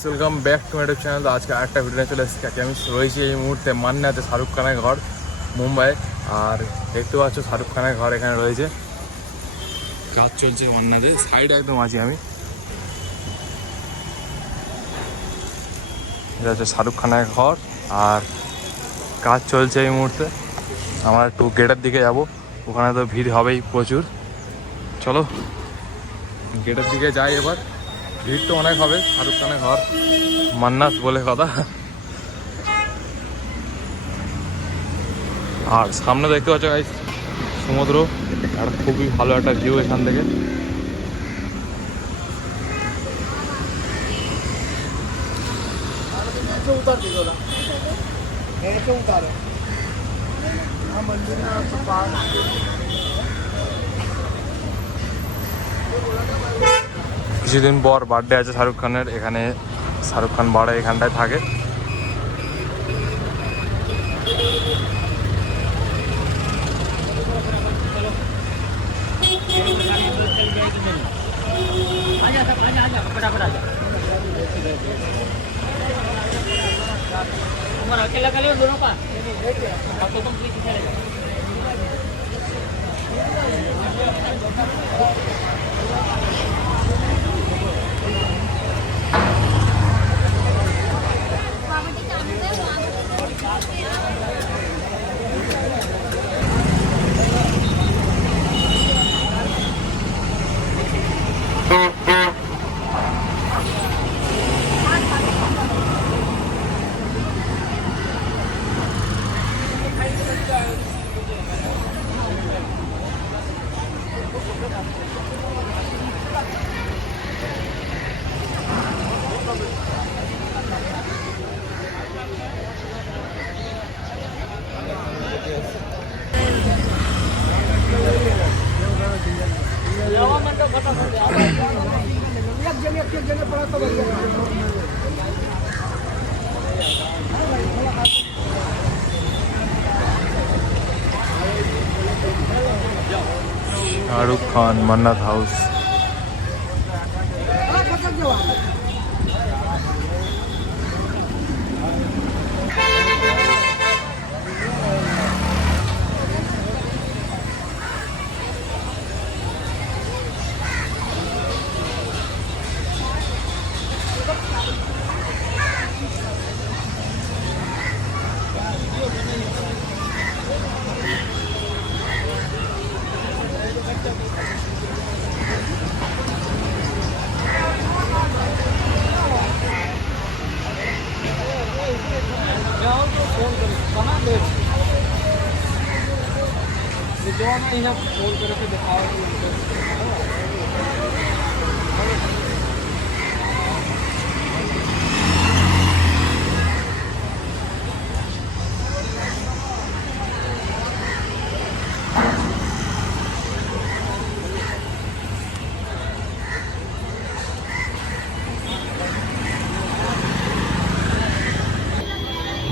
Guys, welcome back to my YouTube channel. তো আজকে একটা ভিডিও চলে এসেছি। আমি রয়েছি এই মুহূর্তে মান্নাতে, শাহরুখ খানের ঘর মুম্বাই। আর দেখতে পাচ্ছ শাহরুখ খানের ঘর এখানে রয়েছে, কাজ চলছে মান্নাতে। সাইডে একদম আছি আমি। এটা হচ্ছে শাহরুখ খানের ঘর আর কাজ চলছে এই মুহূর্তে। আমরা একটু গেটের দিকে যাব, ওখানে তো ভিড় হবেই প্রচুর। চলো গেটের দিকে যাই এবার। ভিড় তো অনেক হবে, শাহরুখ খানের ঘর, মান্নাত বলে কথা। আর সামনে দেখতে পাচ্ছ গাইস সমুদ্র, আর খুবই ভালো একটা ভিউ এখান থেকে। কিছুদিন পর বার্থডে আছে শাহরুখ খানের, এখানে শাহরুখ খান বাড়ে এখানটায় থাকে। শাহরুখ খান মান্নাত হাউস।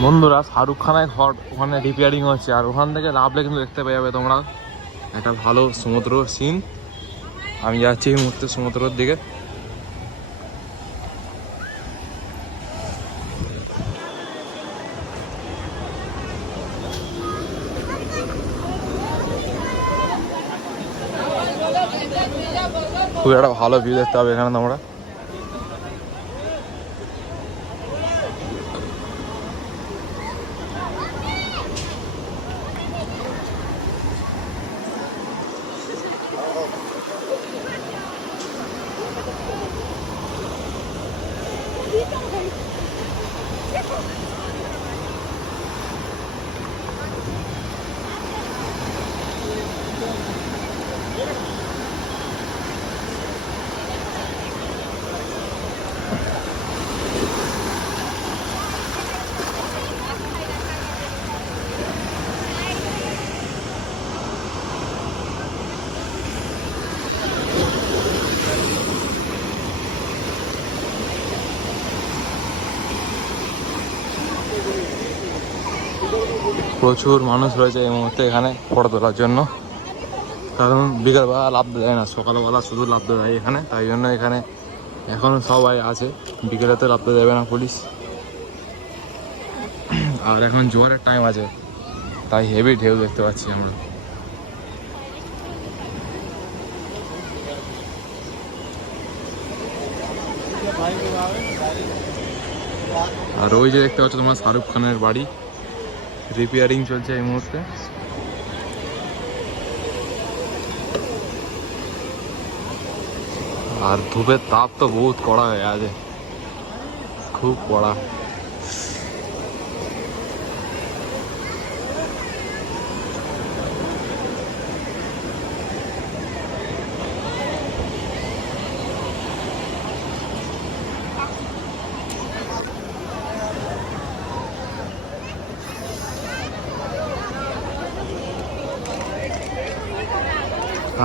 বন্ধুরা, শাহরুখ খানের ঘর ওখানে রিপেয়ারিং হচ্ছে, আর ওখান থেকে নামলে কিন্তু দেখতে পেয়ে যাবে তোমরা একটা ভালো সমুদ্র সিন। আমি যাচ্ছি এই মুহূর্তে সমুদ্রের দিকে। খুব একটা ভালো ভিউ দেখতে হবে এখানে তোমরা। প্রচুর মানুষ রয়েছে এই মুহূর্তে এখানে ফটো তোলার জন্য, কারণ বিকালবেলা লাভ দেয় না, সকালবেলা শুধু লাভ দেয় এখানে। তাই জন্য এখানে এখনো সবাই আছে, বিকেলে তো রাখতে দেবে না পুলিশ। আর এখন জোয়ারের টাইম আছে, তাই হেভি ঢেউ দেখতে পাচ্ছি আমরা। আর ওই যে দেখতে পাচ্ছ তোমার শাহরুখ খানের বাড়ি, রিপেয়ারিং চলছে এই মুহূর্তে। আর ধূপের তাপ তো বহুত কড়া হয়ে আছে, খুব কড়া।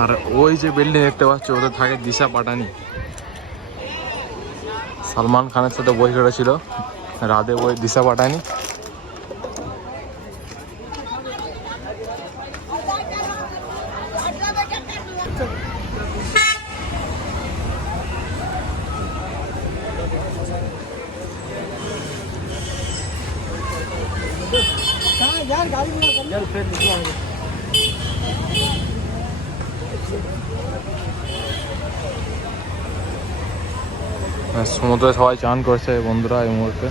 আর ওই যে বিল্ডিং দেখতে পাচ্ছ, ওদের থাকে দিশা পাটানি। সালমান খানের সাথে বই করেছিল রাধে বই দিশা পাটানি। সমুদ্রে সবাই চান করছে বন্ধুরা এই মুহূর্তে।